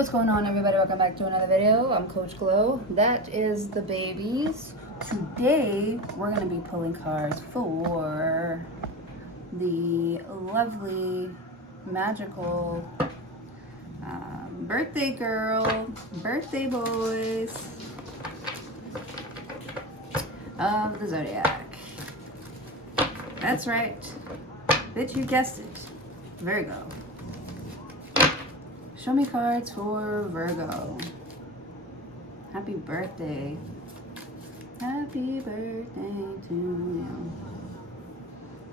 What's going on, everybody? Welcome back to another video. I'm Coach Glow. That is the babies. Today we're going to be pulling cards for the lovely, magical birthday girl, birthday boys of the Zodiac. That's right. Bitch, you guessed it. Virgo. Show me cards for Virgo. Happy birthday. Happy birthday to you.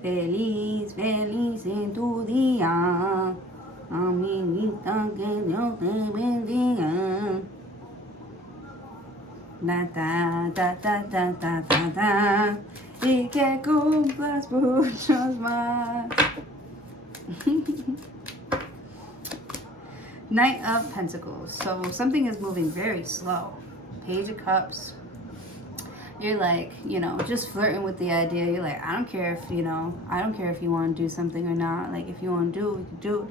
Feliz, feliz en tu día. Amiguita, que Dios te bendiga. Da da da da da da da da. Y que cumplas muchos más. Knight of Pentacles. So something is moving very slow. Page of Cups. You're like, just flirting with the idea. You're like, I don't care if, I don't care if you want to do something or not. Like, if you want to do it, we can do it.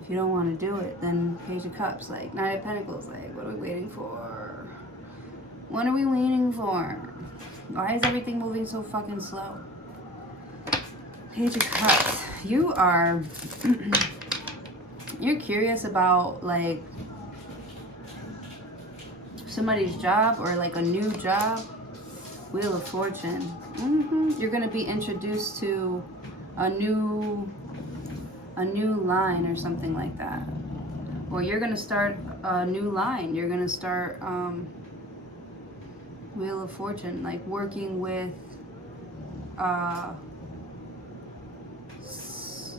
If you don't want to do it, then Page of Cups. Like, Knight of Pentacles. Like, what are we waiting for? What are we waiting for? Why is everything moving so fucking slow? Page of Cups. You are... You're curious about, like, somebody's job or, like, a new job. Wheel of Fortune. You're going to be introduced to a new line or something like that. Or you're going to start a new line. You're going to start, Wheel of Fortune, like, working with,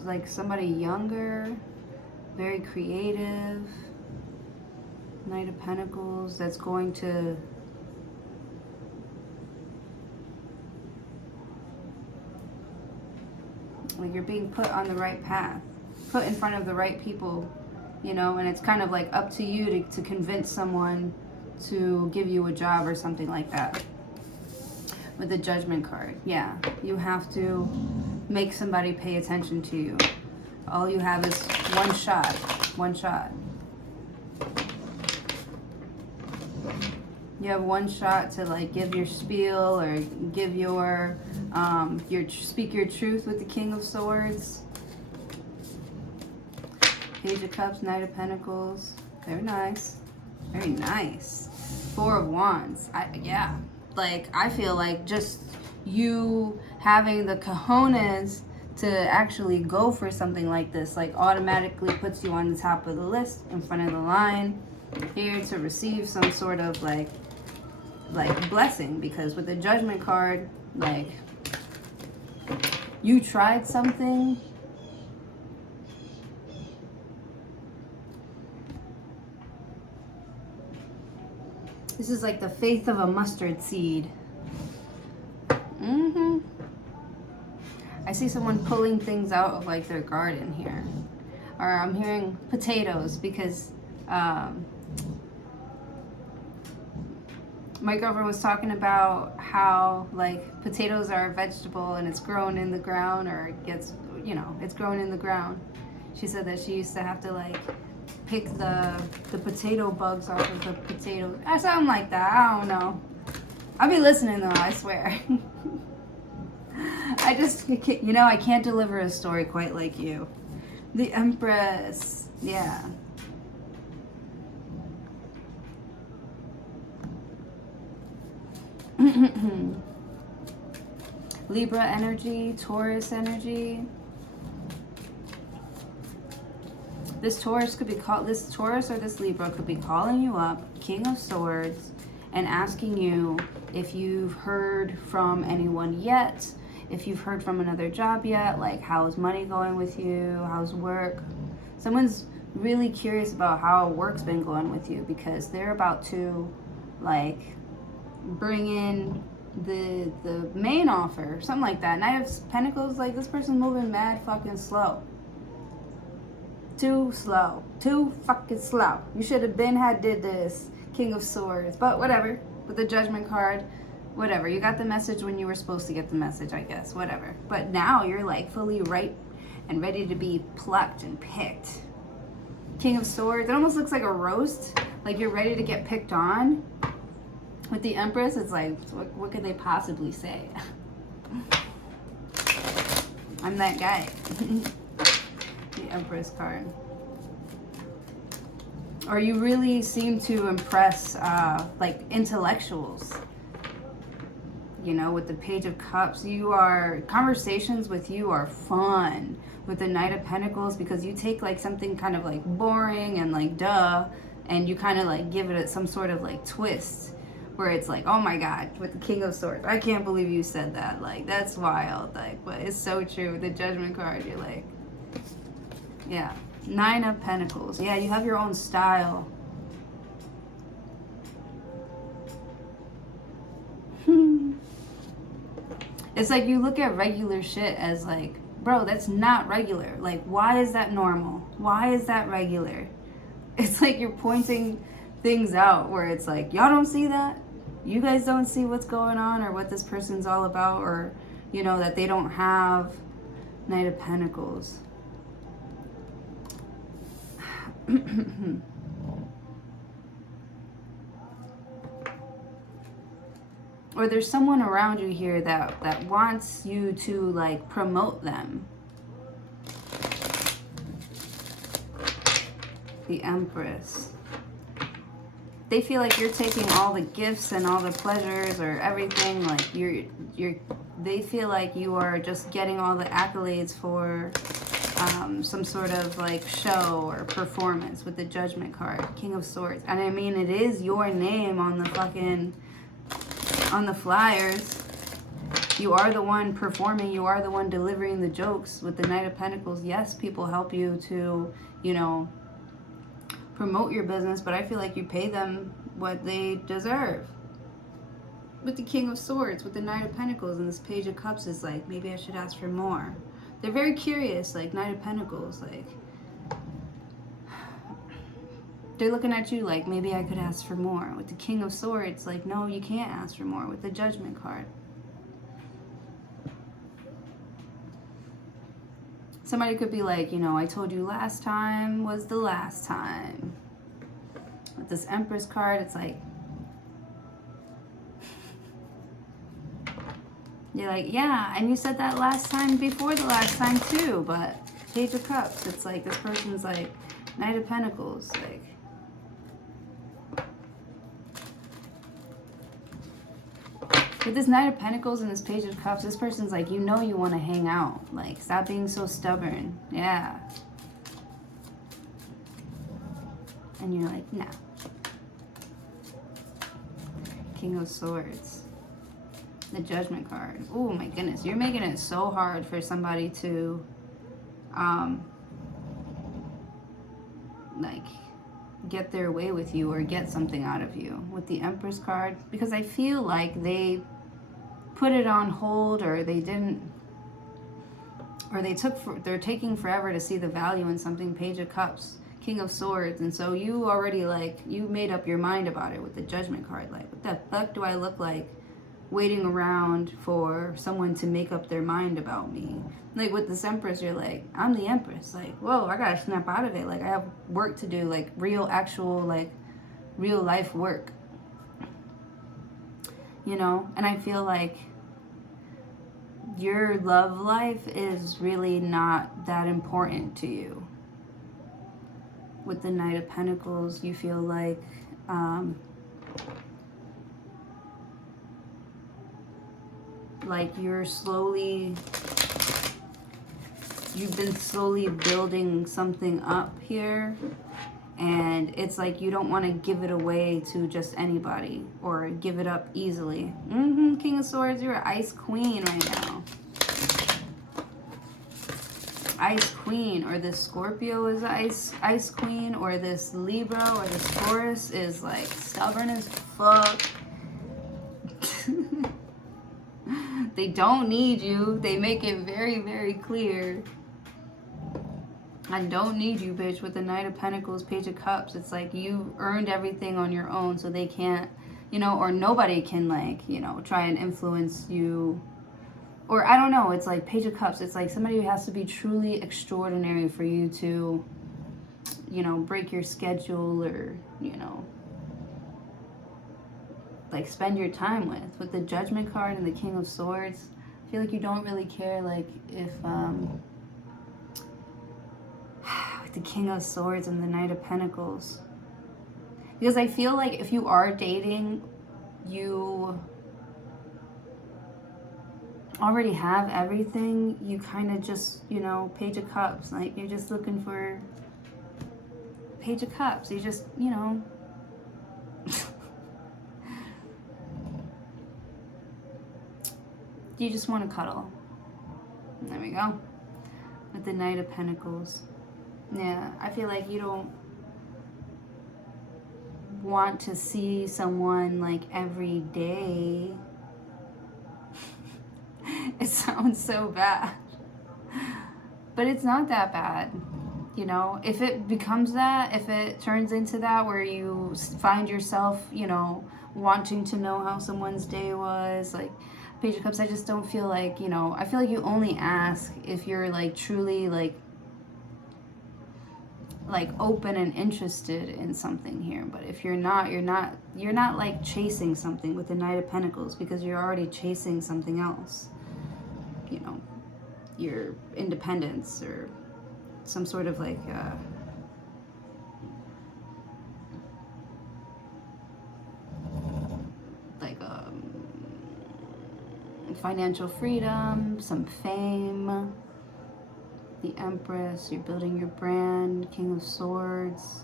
like, somebody younger. Very creative. Knight of Pentacles that's going to like, you're being put on the right path, put in front of the right people, and it's kind of like up to you to convince someone to give you a job or something like that. With the Judgment card, yeah, you have to make somebody pay attention to you. All you have is one shot. You have one shot to, like, give your spiel or give your speak your truth with the King of Swords. Page of Cups, Knight of Pentacles. Very nice. Very nice. Four of Wands. I feel like just you having the cojones to actually go for something like this, like, automatically puts you on the top of the list, in front of the line, here to receive some sort of like blessing. Because with the Judgment card, like, you tried something, this is like the faith of a mustard seed. I see someone pulling things out of, like, their garden here. Or I'm hearing potatoes because my girlfriend was talking about how, like, potatoes are a vegetable and it's grown in the ground, or it gets, it's grown in the ground. She said that she used to have to, like, pick the potato bugs off of the potatoes or something like that. I don't know. I'll be listening though, I swear. I just, I can't deliver a story quite like you. The Empress, yeah. Libra energy, Taurus energy. This Taurus or this Libra could be calling you up, King of Swords, and asking you if you've heard from anyone yet. If you've heard from another job yet, like, how's money going with you? How's work? Someone's really curious about how work's been going with you, because they're about to, like, bring in the main offer, something like that. Knight of Pentacles, like, this person's moving mad fucking slow. Too slow. Too fucking slow. You should have did this, King of Swords. But whatever. With the Judgment card, whatever. You got the message when you were supposed to get the message, I guess. Whatever. But now you're, like, fully ripe and ready to be plucked and picked. King of Swords. It almost looks like a roast, like you're ready to get picked on. With the Empress, it's like, what could they possibly say? I'm that guy. The Empress card. Or you really seem to impress like intellectuals. You know, with the Page of Cups, conversations with you are fun. With the Knight of Pentacles, because you take like something kind of like boring and like duh, and you kind of like give it some sort of like twist, where it's like, oh my God, with the King of Swords, I can't believe you said that. Like, that's wild. Like, but it's so true. With the Judgment card, you're like, yeah. Nine of Pentacles. Yeah, you have your own style. It's like you look at regular shit as like, bro, that's not regular. Like, why is that normal? Why is that regular? It's like you're pointing things out where it's like, y'all don't see that? You guys don't see what's going on or what this person's all about, or, you know, that they don't have Knight of Pentacles. Or there's someone around you here that wants you to like promote them. The Empress. They feel like you're taking all the gifts and all the pleasures or everything, like they feel like you are just getting all the accolades for some sort of like show or performance. With the Judgment card, King of Swords. And I mean, it is your name on the fucking, on the flyers. You are the one performing, you are the one delivering the jokes. With the Knight of Pentacles, yes, people help you to, you know, promote your business, but I feel like you pay them what they deserve. With the King of Swords, with the Knight of Pentacles, and this Page of Cups is like, maybe I should ask for more. They're very curious, like Knight of Pentacles, like they're looking at you like, maybe I could ask for more. With the King of Swords, like, no, you can't ask for more. With the Judgment card. Somebody could be like, you know, I told you last time was the last time. With this Empress card, it's like, you're like, yeah, and you said that last time before the last time too, but Page of Cups, it's like, this person's like, Knight of Pentacles, like, with this Knight of Pentacles and this Page of Cups, this person's like, you know you want to hang out. Like, stop being so stubborn. Yeah. And you're like, no. King of Swords. The Judgment card. Oh my goodness. You're making it so hard for somebody to, like, get their way with you or get something out of you. With the Empress card. Because I feel like they put it on hold, or they didn't, or they're taking forever to see the value in something. Page of Cups, King of Swords, and so you already, like, you made up your mind about it. With the Judgment card, like, what the fuck do I look like waiting around for someone to make up their mind about me? Like, with this Empress, you're like, I'm the Empress, like, whoa, I gotta snap out of it, like, I have work to do, like, real, actual, like, real life work, you know? And I feel like your love life is really not that important to you. With the Knight of Pentacles, you feel like you're you've been slowly building something up here, and it's like you don't want to give it away to just anybody or give it up easily. King of Swords, you're an Ice Queen right now. Ice Queen, or this Scorpio is Ice Queen, or this Libra or this Taurus is like stubborn as fuck. They don't need you. They make it very, very clear. I don't need you, bitch. With the Knight of Pentacles, Page of Cups, it's like you earned everything on your own, so they can't, you know, or nobody can, like, you know, try and influence you. Or I don't know, it's like Page of Cups, it's like somebody who has to be truly extraordinary for you to, you know, break your schedule or, you know, like spend your time with. With the Judgment card and the King of Swords, I feel like you don't really care, like, if, with the King of Swords and the Knight of Pentacles. Because I feel like if you are dating, you already have everything. You kind of just, you know, Page of Cups, like, you're just looking for Page of Cups. You just, you know, you just want to cuddle. There we go. With the Knight of Pentacles. Yeah, I feel like you don't want to see someone like every day. It sounds so bad, but it's not that bad. You know, if it becomes that, if it turns into that where you find yourself, you know, wanting to know how someone's day was, like Page of Cups, I just don't feel like, you know, I feel like you only ask if you're like truly like open and interested in something here. But if you're not, you're not like chasing something with the Knight of Pentacles, because you're already chasing something else. You know, your independence or some sort of like financial freedom, some fame. The Empress, you're building your brand. King of Swords,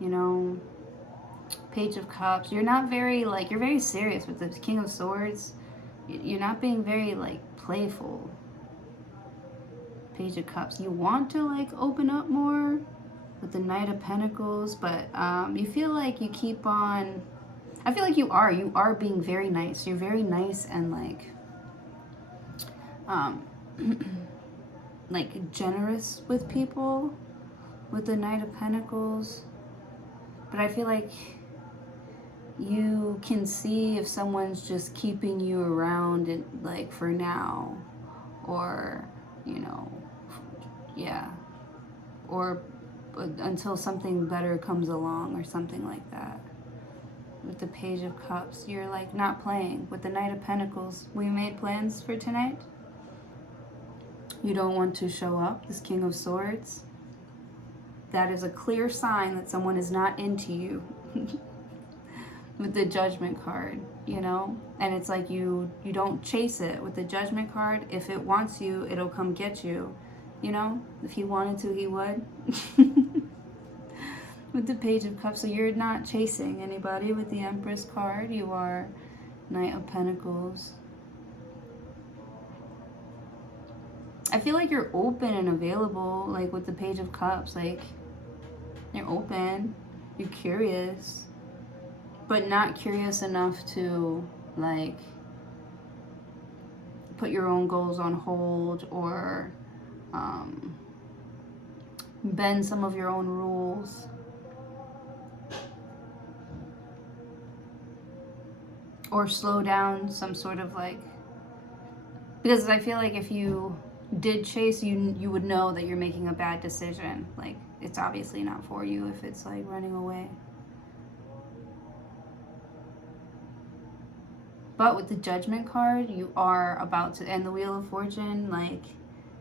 you know, Page of Cups. You're not very like, you're very serious with the King of Swords. You're not being very like playful. Page of Cups, you want to like open up more with the Knight of Pentacles, but you feel like you keep on, I feel like you are being very nice. You're very nice and like like generous with people with the Knight of Pentacles. But I feel like you can see if someone's just keeping you around and like for now, or, you know, yeah, or until something better comes along or something like that. With the Page of Cups, you're like not playing. With the Knight of Pentacles, we made plans for tonight. You don't want to show up. This King of Swords, that is a clear sign that someone is not into you. With the Judgment card, you know, and it's like you don't chase it. With the Judgment card, if it wants you, it'll come get you, you know. If he wanted to, he would. With the Page of Cups, so you're not chasing anybody. With the Empress card, you are Knight of Pentacles. I feel like you're open and available, like with the Page of Cups, like you're open, you're curious, but not curious enough to like put your own goals on hold or bend some of your own rules. Or slow down some sort of like, because I feel like if you did chase, you would know that you're making a bad decision. Like, it's obviously not for you if it's like running away. But with the Judgment card, you are about to end the Wheel of Fortune. Like,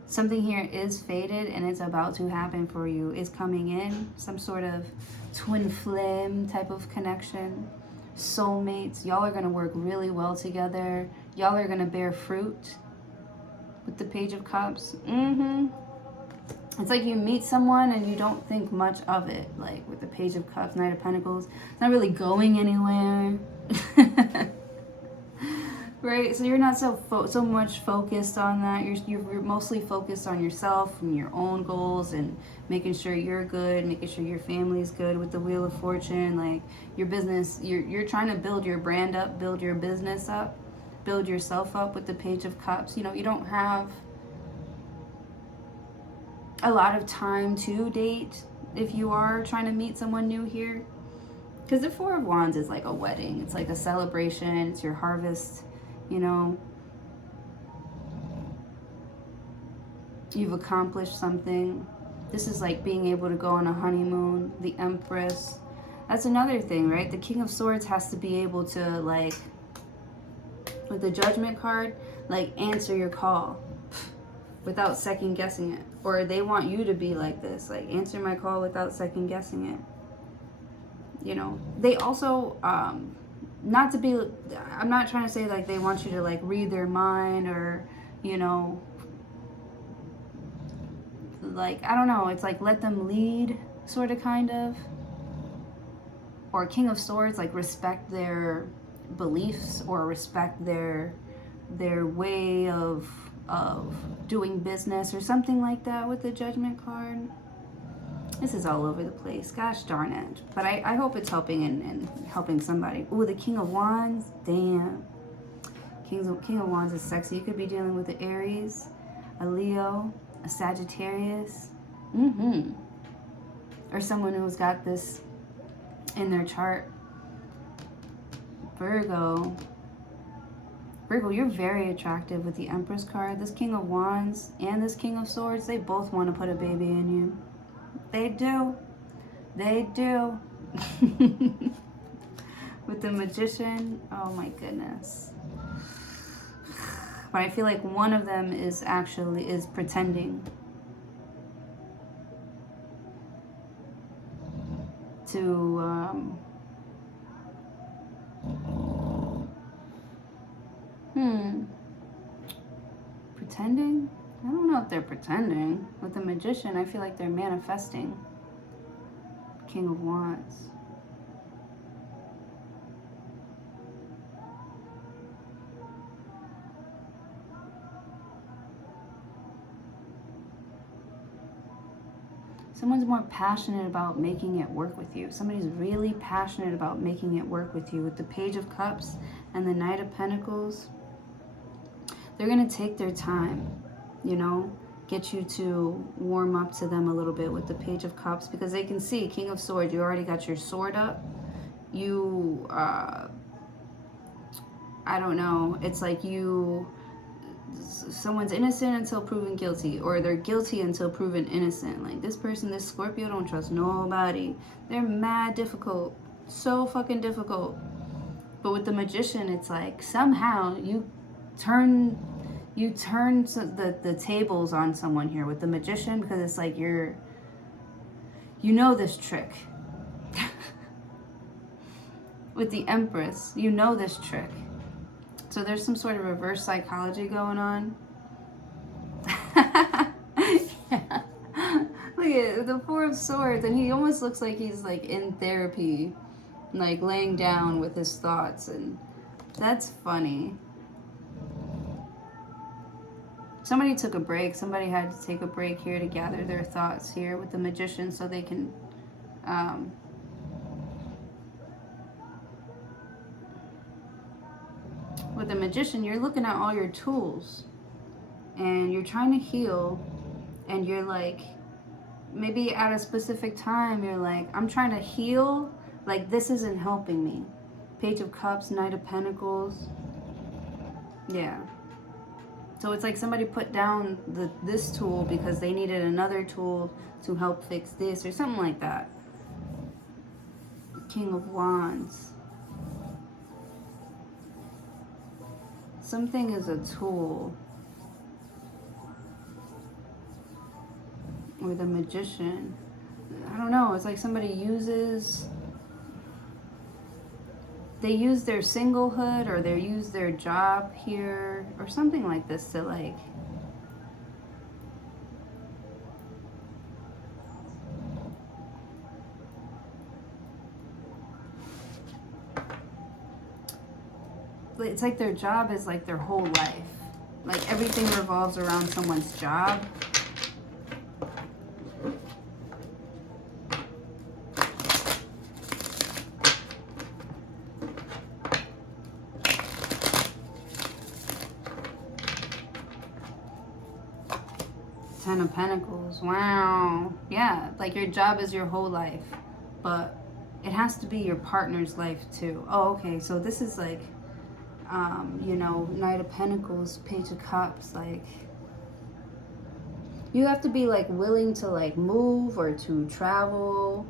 something here is fated and it's about to happen for you. It's coming in. Some sort of twin flame type of connection. Soulmates. Y'all are going to work really well together. Y'all are going to bear fruit. With the Page of Cups. It's like you meet someone and you don't think much of it. Like with the Page of Cups, Knight of Pentacles. It's not really going anywhere. Right? So you're not so much focused on that. You're mostly focused on yourself and your own goals and making sure you're good, making sure your family's good. With the Wheel of Fortune, like your business, you're trying to build your brand up, build your business up, build yourself up. With the Page of Cups, you know, you don't have a lot of time to date if you are trying to meet someone new here, because the Four of Wands is like a wedding. It's like a celebration. It's your harvest, you know. You've accomplished something. This is like being able to go on a honeymoon. The Empress. That's another thing, right? The King of Swords has to be able to, like, with the Judgment card, like, answer your call without second guessing it. Or they want you to be like this, like, answer my call without second guessing it. You know, they also, not to be, I'm not trying to say like they want you to like read their mind or, you know, like, I don't know, it's like let them lead, sort of, kind of. Or King of Swords, like respect their beliefs or respect their way of doing business or something like that with the Judgment card. This is all over the place. Gosh darn it. But I hope it's helping and helping somebody. Ooh, the King of Wands. Damn. King of Wands is sexy. You could be dealing with an Aries, a Leo, a Sagittarius. Or someone who's got this in their chart. Virgo. Virgo, you're very attractive with the Empress card. This King of Wands and this King of Swords, they both want to put a baby in you. They do. They do. With the Magician, oh my goodness. But I feel like one of them is pretending to pretending? I don't know if they're pretending. With the Magician, I feel like they're manifesting. King of Wands. Someone's more passionate about making it work with you. Somebody's really passionate about making it work with you. With the Page of Cups and the Knight of Pentacles, they're going to take their time, you know, get you to warm up to them a little bit with the Page of Cups, because they can see King of Swords, you already got your sword up. You, I don't know, it's like someone's innocent until proven guilty, or they're guilty until proven innocent. Like this person, this Scorpio, don't trust nobody. They're mad difficult, so fucking difficult. But with the Magician, it's like somehow you turn the tables on someone here with the Magician, because it's like you know this trick. With the Empress, you know this trick. So there's some sort of reverse psychology going on. Yeah. Look at the Four of Swords, and he almost looks like he's like in therapy, like laying down with his thoughts, and that's funny. Somebody took a break. Somebody had to take a break here to gather their thoughts here with the Magician, so they can with the Magician, you're looking at all your tools and you're trying to heal, and you're like, maybe at a specific time, you're like, I'm trying to heal, like this isn't helping me. Page of Cups, Knight of Pentacles. Yeah. So it's like somebody put down this tool because they needed another tool to help fix this or something like that. King of Wands. Something is a tool. Or the Magician. I don't know. It's like somebody they use their singlehood, or they use their job here or something like this to like it's like their job is like their whole life. Like everything revolves around someone's job. Ten of Pentacles. Wow. Yeah, like your job is your whole life, but it has to be your partner's life too. Oh, okay. So this is like, you know, Knight of Pentacles, Page of Cups. Like, You have to be like willing to like move or to travel.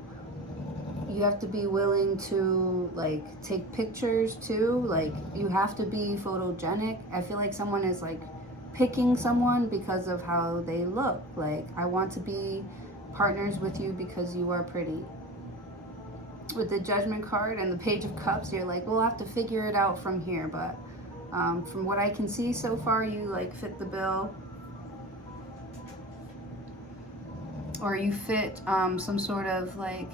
You have to be willing to like take pictures too. Like you have to be photogenic. I feel like someone is like picking someone because of how they look. Like, I want to be partners with you because you are pretty. With the Judgment card and the Page of Cups, you're like, we'll have to figure it out from here, but from what I can see so far, you like fit the bill, or you fit some sort of like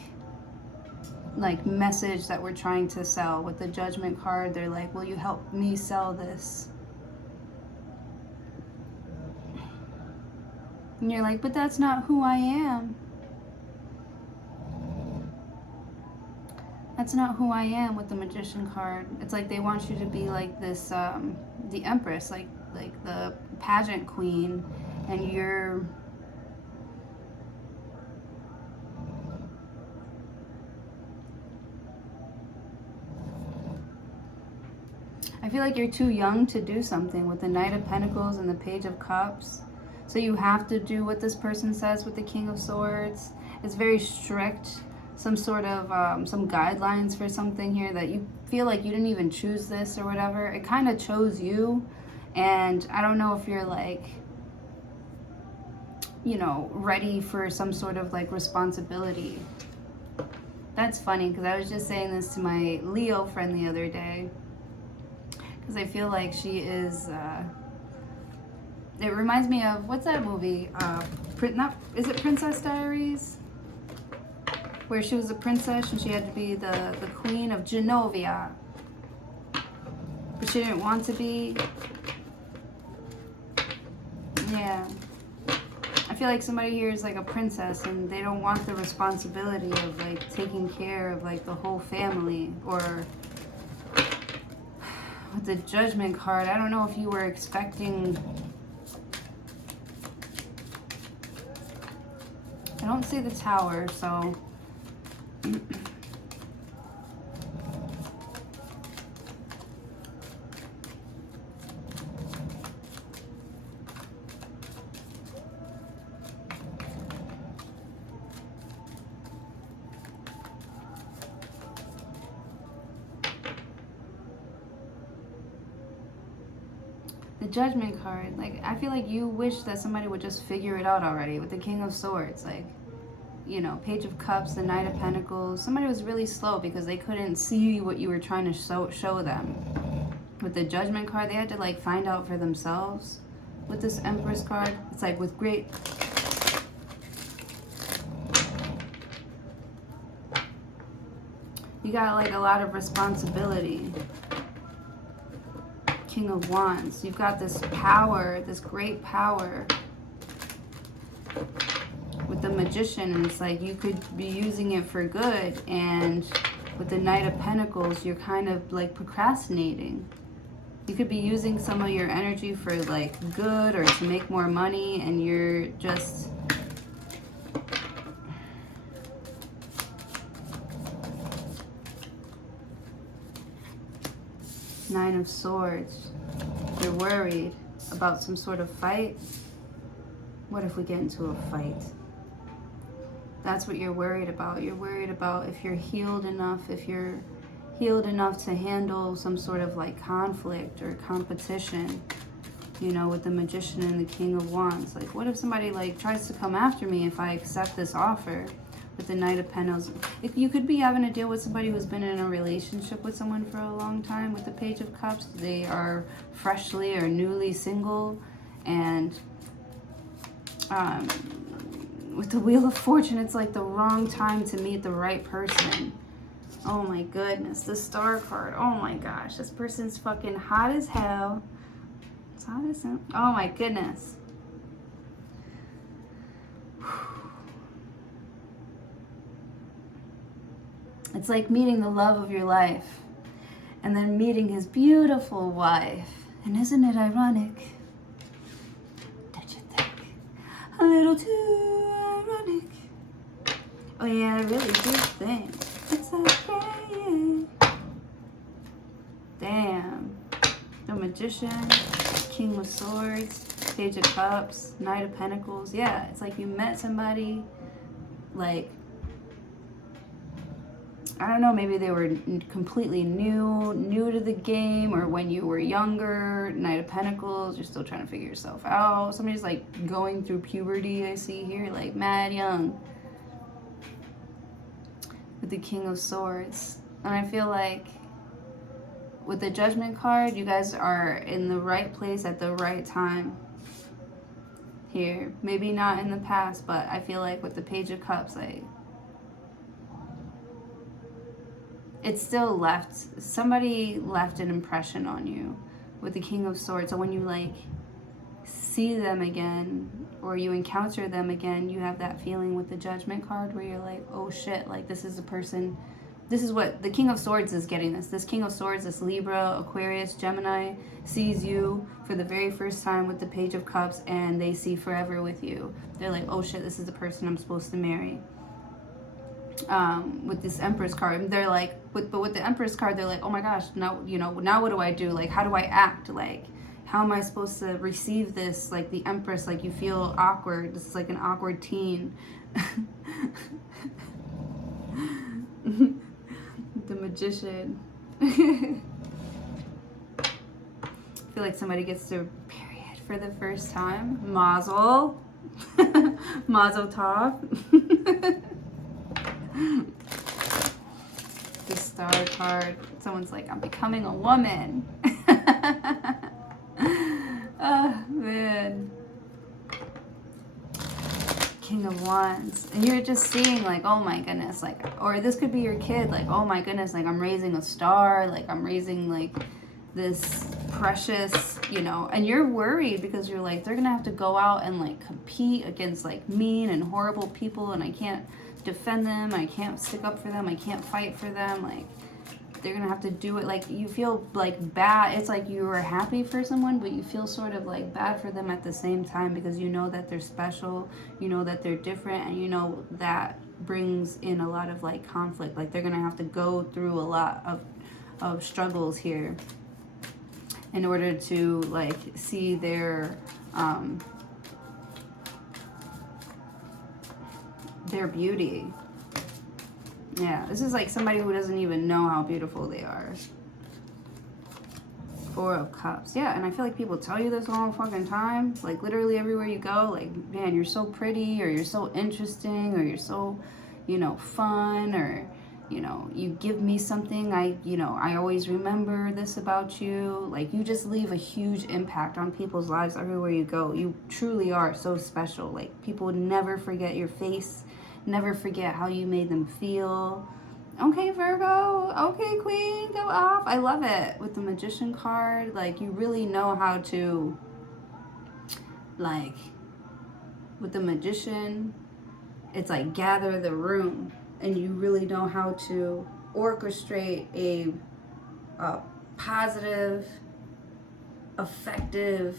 message that we're trying to sell. With the Judgment card, they're like, will you help me sell this? And you're like, but that's not who I am. That's not who I am. With the Magician card, it's like they want you to be like this, the Empress, like the pageant queen, and you're I feel like you're too young to do something. With the Knight of Pentacles and the Page of Cups, so you have to do what this person says. With the King of Swords, it's very strict. Some sort of some guidelines for something here that you feel like you didn't even choose this or whatever. It kind of chose you, and I don't know if you're like, you know, ready for some sort of like responsibility. That's funny, because I was just saying this to my Leo friend the other day, because I feel like she is it reminds me of, what's that movie, is it Princess Diaries, where she was a princess and she had to be the queen of Genovia, but she didn't want to be. Yeah, I feel like somebody here is like a princess and they don't want the responsibility of like taking care of like the whole family. Or with the Judgment card, I don't know if you were expecting, I don't see the Tower, so the Judgment card, like, I feel like you wish that somebody would just figure it out already. With the King of Swords, like, you know, Page of Cups, the Knight of Pentacles, somebody was really slow because they couldn't see what you were trying to show them. With the Judgment card, they had to like find out for themselves. With this Empress card, it's like with great, you got like a lot of responsibility. King of Wands, you've got this power, this great power. With the Magician, and it's like you could be using it for good. And with the Knight of Pentacles, you're kind of like procrastinating. You could be using some of your energy for like good or to make more money, and you're just Nine of Swords. You're worried about some sort of fight. What if we get into a fight? That's what you're worried about. You're worried about if you're healed enough, if you're healed enough to handle some sort of like conflict or competition. You know, with the Magician and the King of Wands. Like, what if somebody like tries to come after me if I accept this offer? With the Knight of Pentacles, if you could be having to deal with somebody who's been in a relationship with someone for a long time. With the Page of Cups, they are freshly or newly single. And with the Wheel of Fortune, it's like the wrong time to meet the right person. Oh my goodness, the Star card. Oh my gosh, this person's fucking hot as hell. It's hot as hell. Oh my goodness. It's like meeting the love of your life and then meeting his beautiful wife. And isn't it ironic? Don't you think? A little too ironic. Oh yeah, I really do think it's okay. Damn. The Magician, King of Swords. Page of Cups, Knight of Pentacles. Yeah, it's like you met somebody, like, I don't know, maybe they were completely new to the game, or when you were younger, Knight of Pentacles, you're still trying to figure yourself out. Somebody's like going through puberty, I see here, like mad young. With the King of Swords. And I feel like with the Judgment card, you guys are in the right place at the right time here. Maybe not in the past, but I feel like with the Page of Cups, like, it's still left, somebody left an impression on you with the King of Swords. So when you like see them again, or you encounter them again, you have that feeling with the Judgment card where you're like, oh shit, like this is a person, this is what the King of Swords is getting this. This King of Swords, this Libra, Aquarius, Gemini, sees you for the very first time with the Page of Cups, and they see forever with you. They're like, oh shit, this is the person I'm supposed to marry. With this Empress card, they're like, but with the Empress card, they're like, oh my gosh, now, you know, now what do I do? Like, how do I act? Like, how am I supposed to receive this? Like the Empress, like you feel awkward. This is like an awkward teen. The Magician. I feel like somebody gets their period for the first time. Mazel. Mazel tov. The Star card. Someone's like, I'm becoming a woman. Oh, man. King of Wands. And you're just seeing like, oh my goodness, like, or this could be your kid, like, oh my goodness, like I'm raising a star, like I'm raising like this precious, you know, and you're worried because you're like, they're gonna have to go out and like compete against like mean and horrible people, and I can't defend them, I can't stick up for them, I can't fight for them, like they're gonna have to do it. Like you feel like bad. It's like you were happy for someone, but you feel sort of like bad for them at the same time, because you know that they're special, you know that they're different, and you know that brings in a lot of like conflict. Like they're gonna have to go through a lot of struggles here in order to like see their beauty. Yeah, this is like somebody who doesn't even know how beautiful they are. Four of Cups. Yeah, and I feel like people tell you this all the fucking time. Like literally everywhere you go, like, man, you're so pretty, or you're so interesting, or you're so, you know, fun, or, you know, you give me something, I always remember this about you. Like you just leave a huge impact on people's lives everywhere you go. You truly are so special. Like people would never forget your face. Never forget how you made them feel. Okay, Virgo. Okay, Queen, go off. I love it. With the Magician card, like you really know how to, like, with the Magician, it's like gather the room, and you really know how to orchestrate a positive, effective,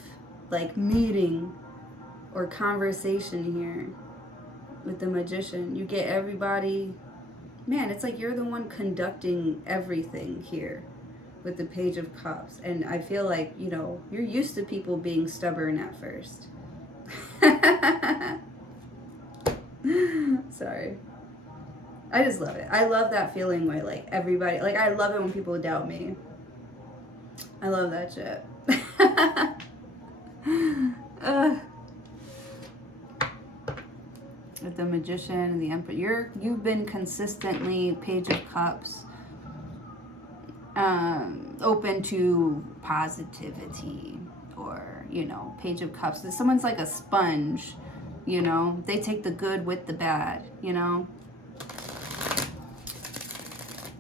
like meeting or conversation here. With the Magician, you get everybody, man, it's like you're the one conducting everything here with the Page of Cups. And I feel like, you know, you're used to people being stubborn at first. Sorry. I just love it. I love that feeling where like everybody, like I love it when people doubt me. I love that shit. With the Magician and the Emperor, you've been consistently Page of Cups, open to positivity, or, you know, Page of Cups. Someone's like a sponge, you know, they take the good with the bad, you know.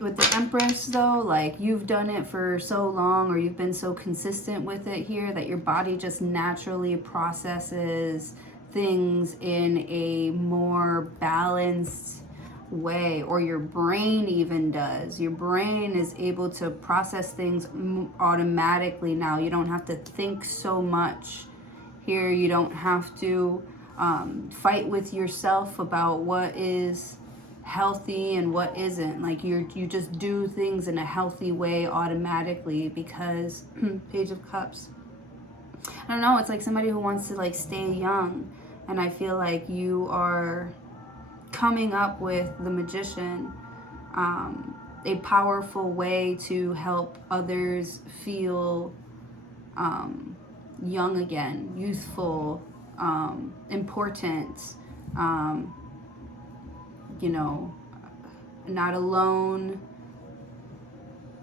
With the Empress though, like you've done it for so long, or you've been so consistent with it here that your body just naturally processes things in a more balanced way, or your brain even does. Your brain is able to process things automatically now. You don't have to think so much here. You don't have to fight with yourself about what is healthy and what isn't. Like you just do things in a healthy way automatically, because Page of Cups, I don't know, it's like somebody who wants to like stay young. And I feel like you are coming up with the Magician, a powerful way to help others feel young again, youthful, important, you know, not alone.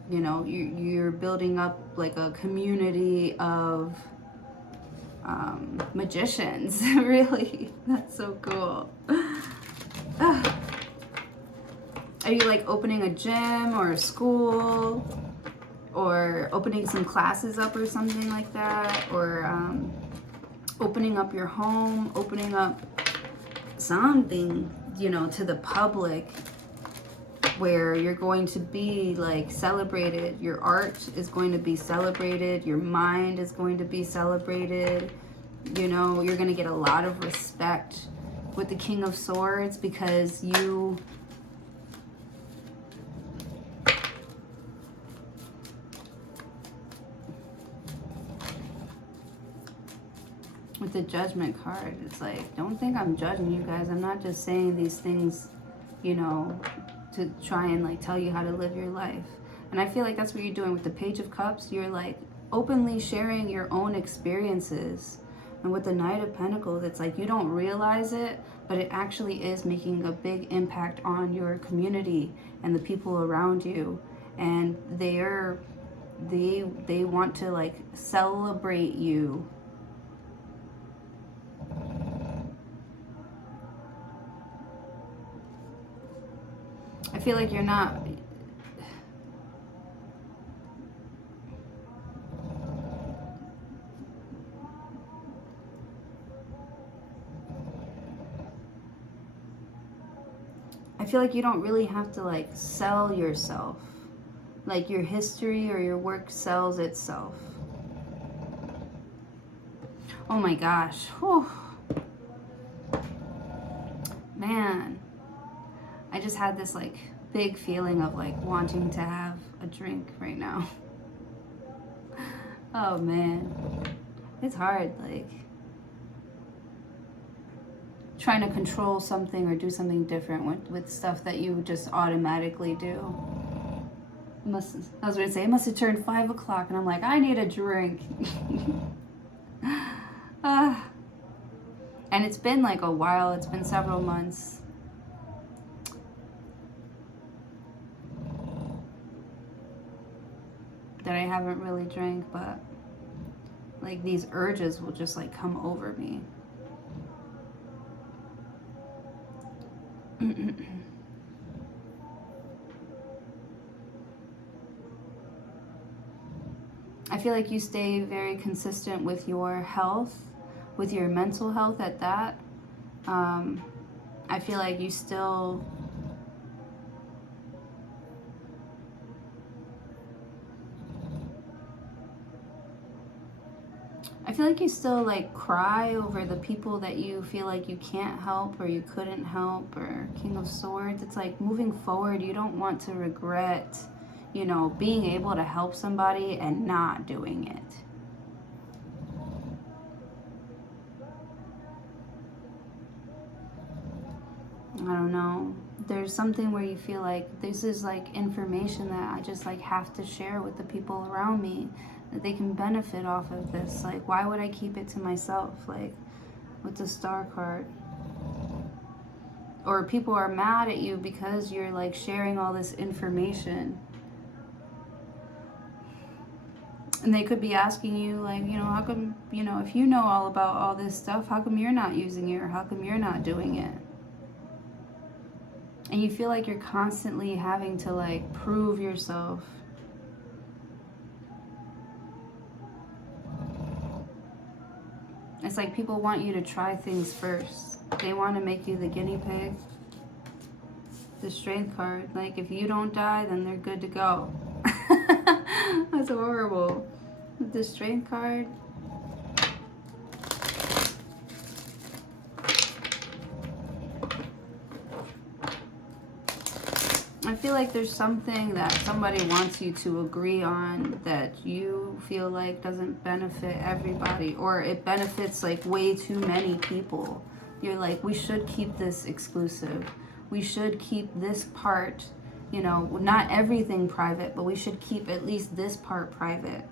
You know, you're building up like a community of magicians. Really, that's so cool. Are you like opening a gym or a school, or opening some classes up or something like that, or opening up your home, opening up something, you know, to the public, where you're going to be like celebrated. Your art is going to be celebrated. Your mind is going to be celebrated. You know, you're going to get a lot of respect with the King of Swords, because you with the Judgment card, it's like, don't think I'm judging you guys. I'm not just saying these things, you know, to try and like tell you how to live your life. And I feel like that's what you're doing with the Page of Cups. You're like openly sharing your own experiences. And with the Knight of Pentacles, it's like you don't realize it, but it actually is making a big impact on your community and the people around you. And they want to like celebrate you. I feel like you're not... I feel like you don't really have to like sell yourself. Like your history or your work sells itself. Oh my gosh. Whew. Man. I just had this like big feeling of like wanting to have a drink right now. Oh man. It's hard, like trying to control something or do something different with stuff that you just automatically do. I was gonna say, it must have turned 5 o'clock and I'm like, I need a drink. And it's been like a while, it's been several months. That I haven't really drank, but like these urges will just like come over me. I feel like you stay very consistent with your health, with your mental health at that. I feel like you still... I feel like you still like cry over the people that you feel like you can't help or you couldn't help, or King of Swords. It's like moving forward, you don't want to regret, you know, being able to help somebody and not doing it. I don't know. There's something where you feel like this is like information that I just like have to share with the people around me, that they can benefit off of this. Like, why would I keep it to myself? Like with the Star card. Or people are mad at you because you're like sharing all this information. And they could be asking you like, you know, how come, you know, if you know all about all this stuff, how come you're not using it, or how come you're not doing it? And you feel like you're constantly having to like prove yourself. It's like people want you to try things first. They want to make you the guinea pig. The Strength card, like if you don't die, then they're good to go. That's horrible. With the Strength card. I feel like there's something that somebody wants you to agree on that you feel like doesn't benefit everybody, or it benefits like way too many people. You're like, we should keep this exclusive. We should keep this part, you know, not everything private, but we should keep at least this part private.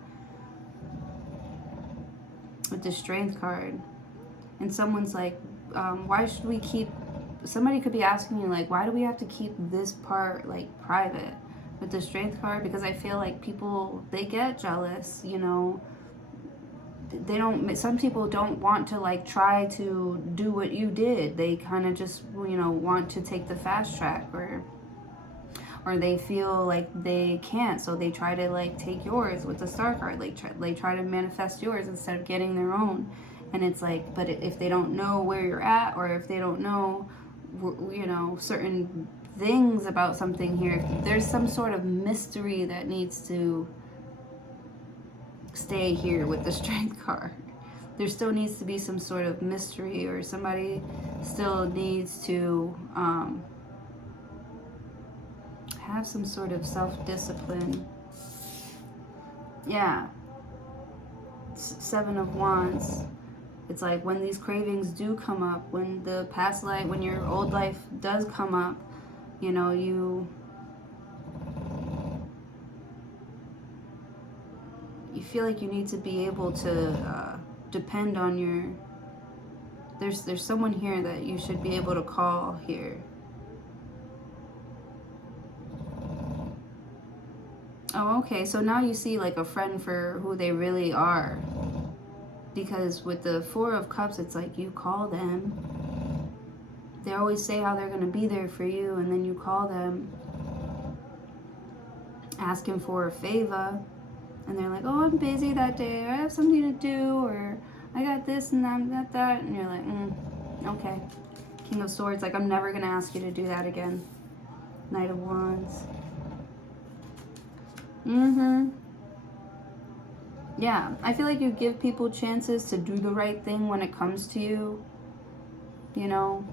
With the Strength card. And someone's like, why should we keep, somebody could be asking you like, why do we have to keep this part like private with the Strength card? Because I feel like people, they get jealous, you know, they don't, some people don't want to like try to do what you did. They kind of just, you know, want to take the fast track, or they feel like they can't, so they try to like take yours with the Star card. Like they try to manifest yours instead of getting their own. And it's like, but if they don't know where you're at, or if they don't know, you know, certain things about something here, if there's some sort of mystery that needs to stay here with the Strength card. There still needs to be some sort of mystery, or somebody still needs to have some sort of self-discipline. Yeah. Seven of Wands. It's like when these cravings do come up, when the past life, when your old life does come up, you know, you feel like you need to be able to depend on your, there's someone here that you should be able to call here. Oh, okay. So now you see like a friend for who they really are. Because with the Four of Cups, it's like you call them. They always say how they're going to be there for you, and then you call them asking for a favor. And they're like, oh, I'm busy that day, or I have something to do, or I got this and that. And you're like, okay. King of Swords, like, I'm never going to ask you to do that again. Knight of Wands. Yeah, I feel like you give people chances to do the right thing when it comes to you. You know,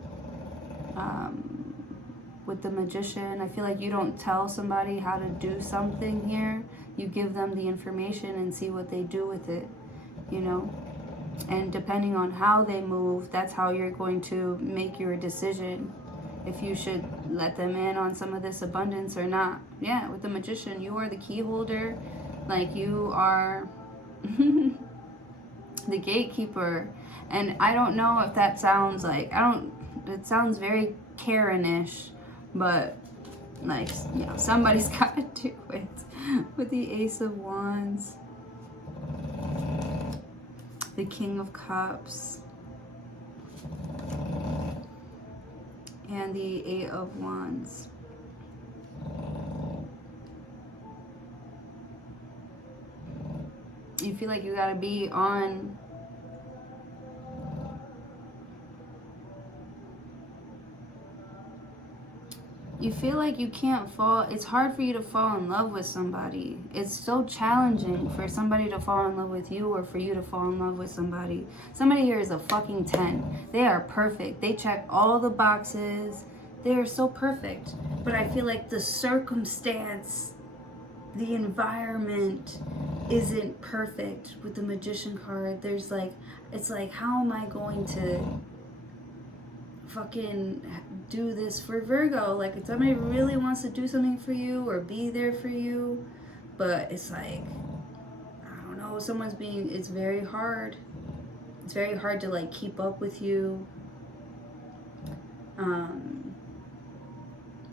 with the Magician, I feel like you don't tell somebody how to do something here. You give them the information and see what they do with it, you know. And depending on how they move, that's how you're going to make your decision. If you should let them in on some of this abundance or not. Yeah, with the Magician, you are the key holder. Like, you are the gatekeeper. And I don't know if that sounds like, it sounds very Karen-ish, but like, you know, somebody's got to do it. With the Ace of Wands, the King of Cups, and the Eight of Wands. You feel like you gotta be on you feel like you can't fall, it's hard for you to fall in love with somebody. It's so challenging for somebody to fall in love with you, or for you to fall in love with somebody. Somebody here is a fucking 10. They are perfect. They check all the boxes. They are so perfect. But I feel like the circumstance, the environment isn't perfect with the Magician card. There's like, it's like, how am I going to fucking do this for Virgo? Like, if somebody really wants to do something for you or be there for you, but it's like, I don't know, someone's being, it's very hard. It's very hard to like keep up with you,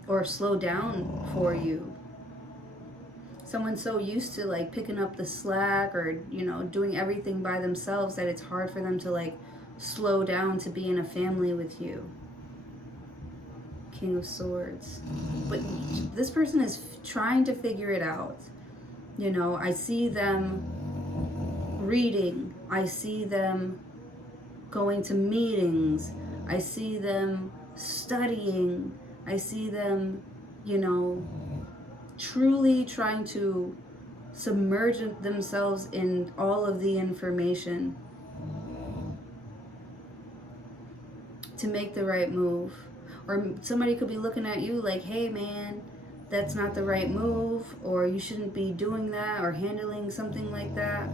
or slow down for you. Someone's so used to like picking up the slack, or, you know, doing everything by themselves, that it's hard for them to like slow down to be in a family with you. King of Swords. But this person is trying to figure it out. You know, I see them reading. I see them going to meetings. I see them studying. I see them, you know, truly trying to submerge themselves in all of the information to make the right move. Or somebody could be looking at you like, hey man, that's not the right move, or you shouldn't be doing that or handling something like that.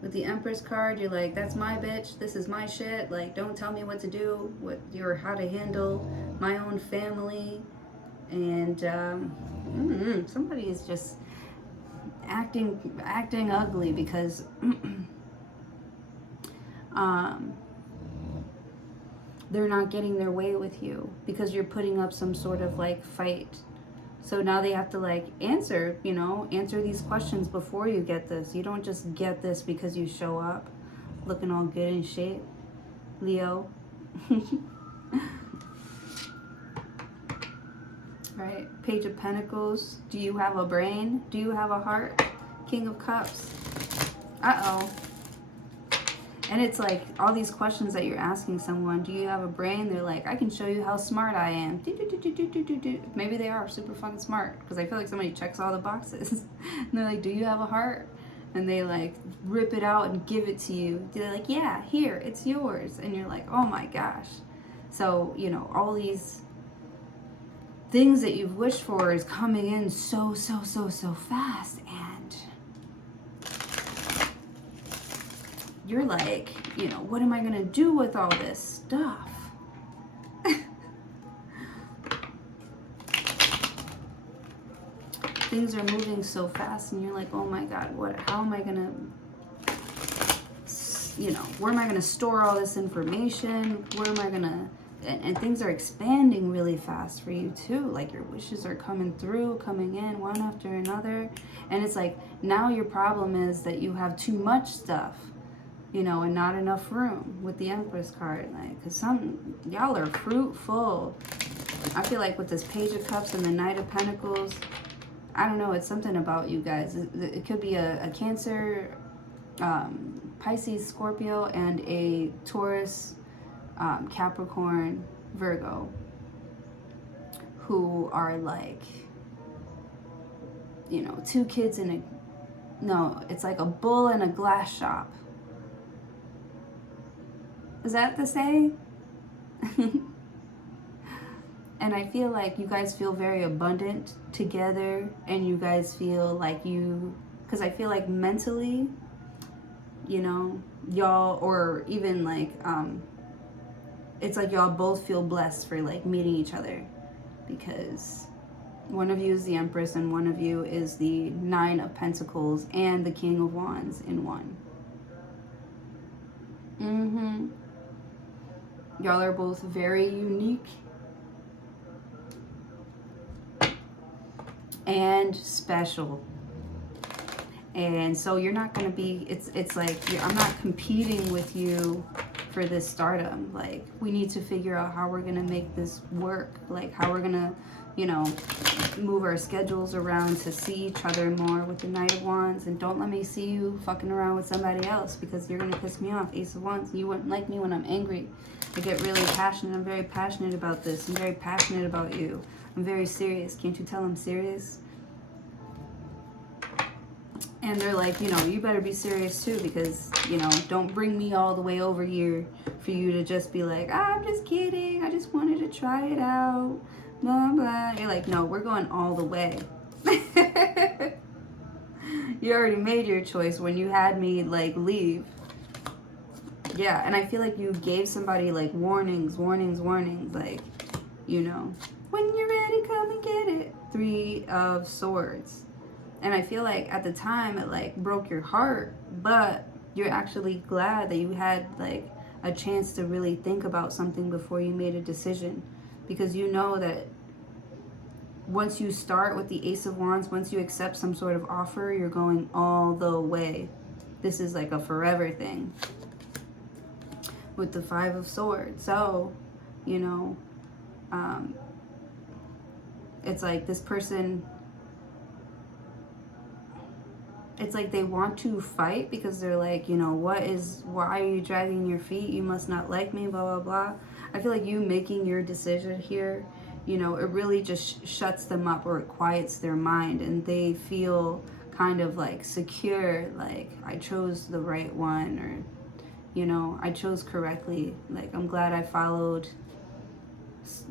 With the Empress card, you're like, that's my bitch, this is my shit, like, don't tell me what to do, how to handle my own family. And somebody is just acting ugly because they're not getting their way with you because you're putting up some sort of like fight. So now they have to like answer these questions before you get this. You don't just get this because you show up looking all good in shape, Leo. Right? Page of Pentacles. Do you have a brain? Do you have a heart? King of Cups. Uh-oh. And it's like all these questions that you're asking someone. Do you have a brain? They're like, I can show you how smart I am. Maybe they are super fucking smart because I feel like somebody checks all the boxes. And they're like, do you have a heart? And they like rip it out and give it to you. They're like, yeah, here, it's yours. And you're like, oh my gosh. So, all these things that you've wished for is coming in so fast. And you're like, what am I going to do with all this stuff? Things are moving so fast and you're like, oh my God, how am I going to, where am I going to store all this information? Where am I going to, and things are expanding really fast for you too. Like your wishes are coming in one after another. And it's like, now your problem is that you have too much stuff. And not enough room with the Empress card. Like, because y'all are fruitful. I feel like with this Page of Cups and the Knight of Pentacles, I don't know, it's something about you guys. It could be a Cancer, Pisces, Scorpio, and a Taurus, Capricorn, Virgo, who are like, two kids it's like a bull in a glass shop. Is that the saying? And I feel like you guys feel very abundant together, and you guys feel like because I feel like mentally, y'all, or even like, it's like y'all both feel blessed for like meeting each other, because one of you is the Empress and one of you is the Nine of Pentacles and the King of Wands in one. Y'all are both very unique and special. And so you're not going to be, it's like, I'm not competing with you for this stardom. Like, we need to figure out how we're going to make this work. Like, how we're going to, move our schedules around to see each other more with the Knight of Wands. And don't let me see you fucking around with somebody else, because you're going to piss me off. Ace of Wands. You wouldn't like me when I'm angry. I get really passionate. I'm very passionate about this. I'm very passionate about you. I'm very serious. Can't you tell I'm serious? And they're like, you better be serious too, because, don't bring me all the way over here for you to just be like, I'm just kidding. I just wanted to try it out. Blah, blah. You're like, no, we're going all the way. You already made your choice when you had me, like, leave. Yeah, and I feel like you gave somebody, like, warnings. Like, when you're ready, come and get it. 3 of Swords. And I feel like at the time it like broke your heart, but you're actually glad that you had like a chance to really think about something before you made a decision, because you know that once you start with the Ace of Wands, once you accept some sort of offer, you're going all the way. This is like a forever thing. With the 5 of Swords. So, it's like this person, it's like they want to fight because they're like, why are you dragging your feet? You must not like me, blah, blah, blah. I feel like you making your decision here, it really just shuts them up, or it quiets their mind, and they feel kind of like secure, like I chose the right one, or, you know, I chose correctly. Like, I'm glad I followed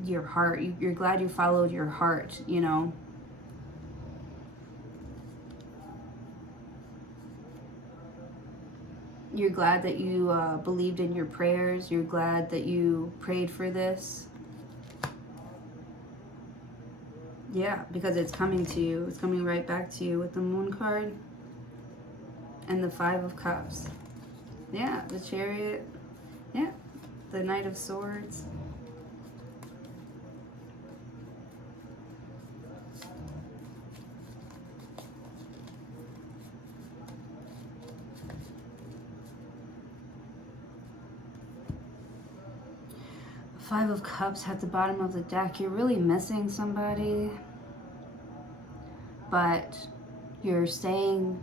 your heart. You're glad you followed your heart, you know. You're glad that you believed in your prayers. You're glad that you prayed for this. Yeah, because it's coming to you. It's coming right back to you with the Moon card and the Five of Cups. Yeah, the Chariot. Yeah, the Knight of Swords. Five of Cups at the bottom of the deck. You're really missing somebody, but you're staying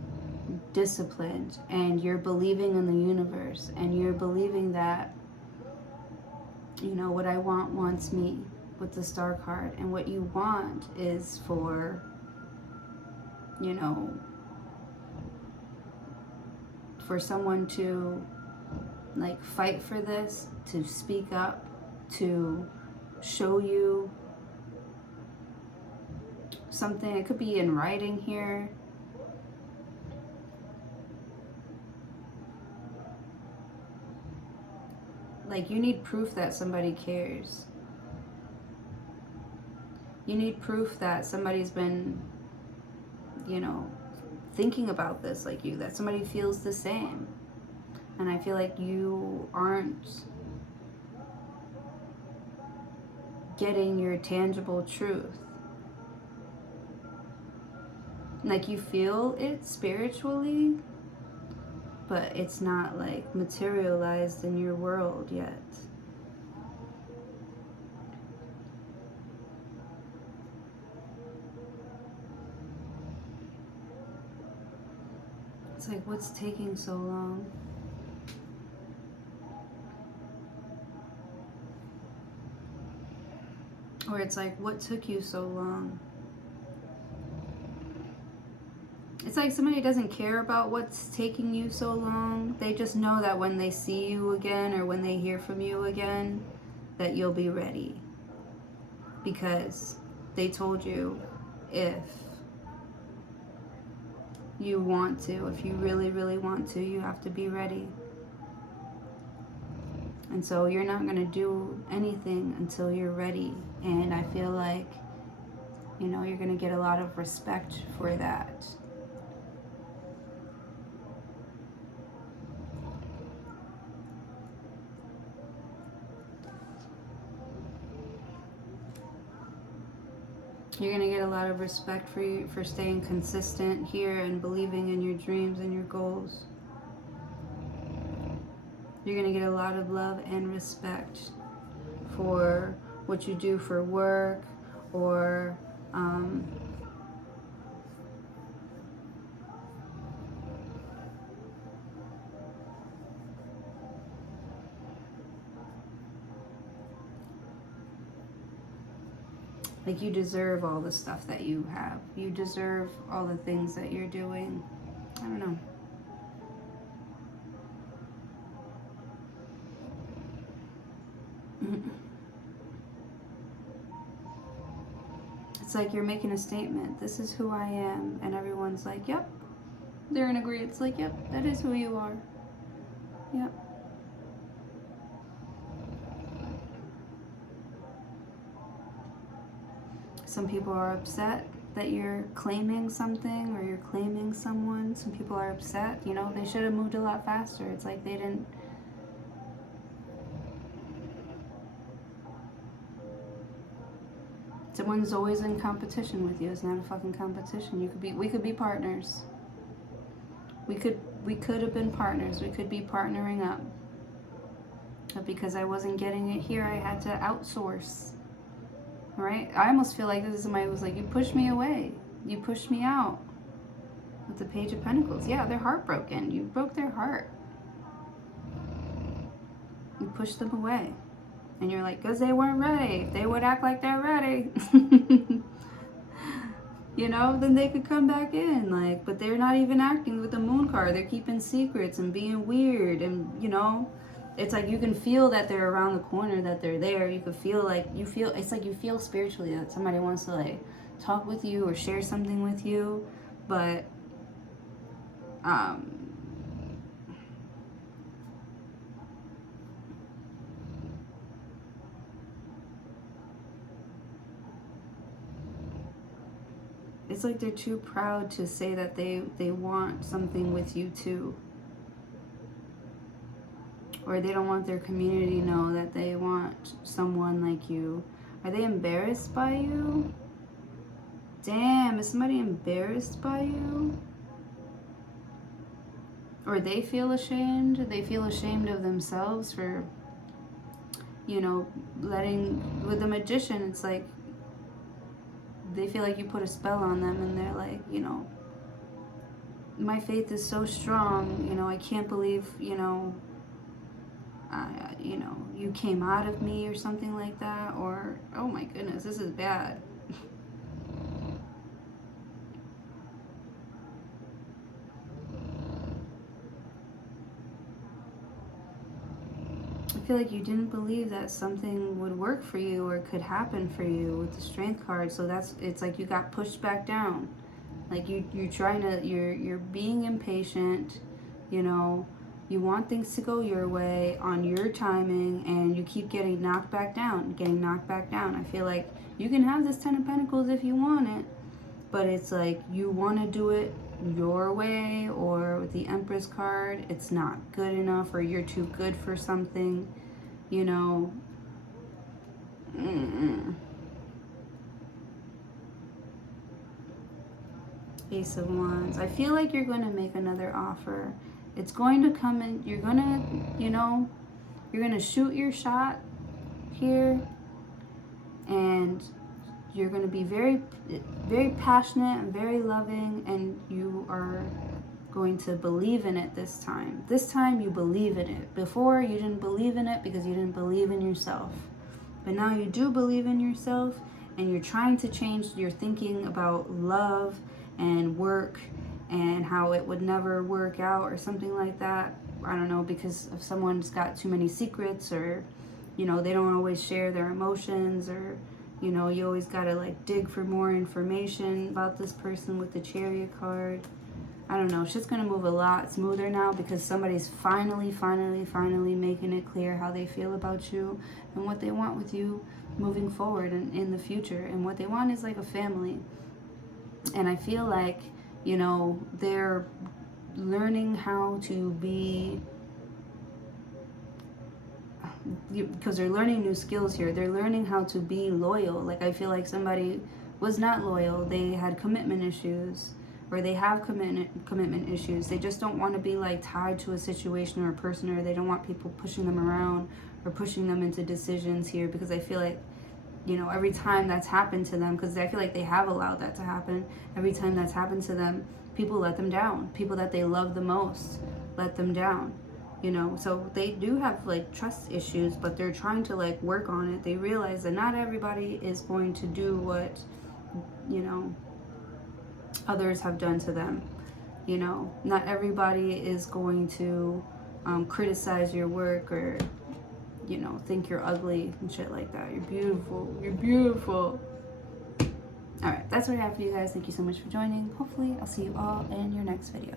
disciplined and you're believing in the universe and you're believing that, you know, what I want wants me with the Star card. And what you want is for, you know, for someone to like fight for this, to speak up, to show you something. It could be in writing here. Like, you need proof that somebody cares. You need proof that somebody's been, you know, thinking about this like you, that somebody feels the same. And I feel like you aren't getting your tangible truth. Like, you feel it spiritually, but it's not like materialized in your world yet. It's like, what's taking so long? Or it's like, what took you so long? It's like somebody doesn't care about what's taking you so long. They just know that when they see you again or when they hear from you again, that you'll be ready. Because they told you, if you want to, if you really, really want to, you have to be ready. And so you're not going to do anything until you're ready. And I feel like, you know, you're going to get a lot of respect for that. You're going to get a lot of respect for staying consistent here and believing in your dreams and your goals. You're going to get a lot of love and respect for what you do for work, or like, you deserve all the stuff that you have. You deserve all the things that you're doing. I don't know. It's like you're making a statement. This is who I am. And everyone's like, yep. They're in agreement. It's like, yep, that is who you are. Yep. Some people are upset that you're claiming something or you're claiming someone. Some people are upset. You know, they should have moved a lot faster. It's like they didn't. Someone's always in competition with you. It's not a fucking competition. We could be partners. We could have been partners. We could be partnering up. But because I wasn't getting it here, I had to outsource. Right? I almost feel like this is somebody who was like, you pushed me away. You pushed me out. With the Page of Pentacles. Yeah, they're heartbroken. You broke their heart. You pushed them away. And you're like, because they weren't ready. If they would act like they're ready. you know, then they could come back in. Like, but they're not even acting with the moon card. They're keeping secrets and being weird. And, you know, it's like you can feel that they're around the corner, that they're there. You could feel like, it's like you feel spiritually that somebody wants to like talk with you or share something with you. But, it's like they're too proud to say that they want something with you too. Or they don't want their community to know that they want someone like you. Are they embarrassed by you? Damn, is somebody embarrassed by you? Or they feel ashamed? They feel ashamed of themselves for, you know, with the magician, it's like they feel like you put a spell on them and they're like, you know, my faith is so strong, you know, I can't believe, you know, you came out of me or something like that. Or, oh my goodness, this is bad. I feel like you didn't believe that something would work for you or could happen for you with the Strength card. So it's like you got pushed back down. Like you're being impatient, you know, you want things to go your way on your timing, and you keep getting knocked back down, I feel like you can have this 10 of Pentacles if you want it, but it's like you want to do it your way, or with the Empress card, it's not good enough, or you're too good for something, you know. Ace of Wands. I feel like you're going to make another offer. It's going to come in. You're going to, you know, you're going to shoot your shot here, and you're going to be very, very passionate and very loving, and you are going to believe in it this time. This time you believe in it. Before you didn't believe in it because you didn't believe in yourself. But now you do believe in yourself, and you're trying to change your thinking about love and work and how it would never work out or something like that. I don't know, because if someone's got too many secrets, or, you know, they don't always share their emotions, or, you know, you always gotta like dig for more information about this person with the Chariot card. I don't know, shit's gonna move a lot smoother now because somebody's finally making it clear how they feel about you and what they want with you moving forward and in the future. And what they want is like a family. And I feel like, you know, they're learning how to be, because they're learning new skills here. They're learning how to be loyal. Like, I feel like somebody was not loyal. They had commitment issues, or they have commitment issues. They just don't want to be like tied to a situation or a person, or they don't want people pushing them around or pushing them into decisions here, because I feel like, you know, every time that's happened to them, because I feel like they have allowed that to happen, every time that's happened to them, people let them down. People that they love the most let them down, you know. So they do have like trust issues, but they're trying to like work on it. They realize that not everybody is going to do what, you know, others have done to them. You know, not everybody is going to criticize your work, or, you know, think you're ugly and shit like that. You're beautiful. You're beautiful. All right, that's what I have for you guys. Thank you so much for joining. Hopefully, I'll see you all in your next video.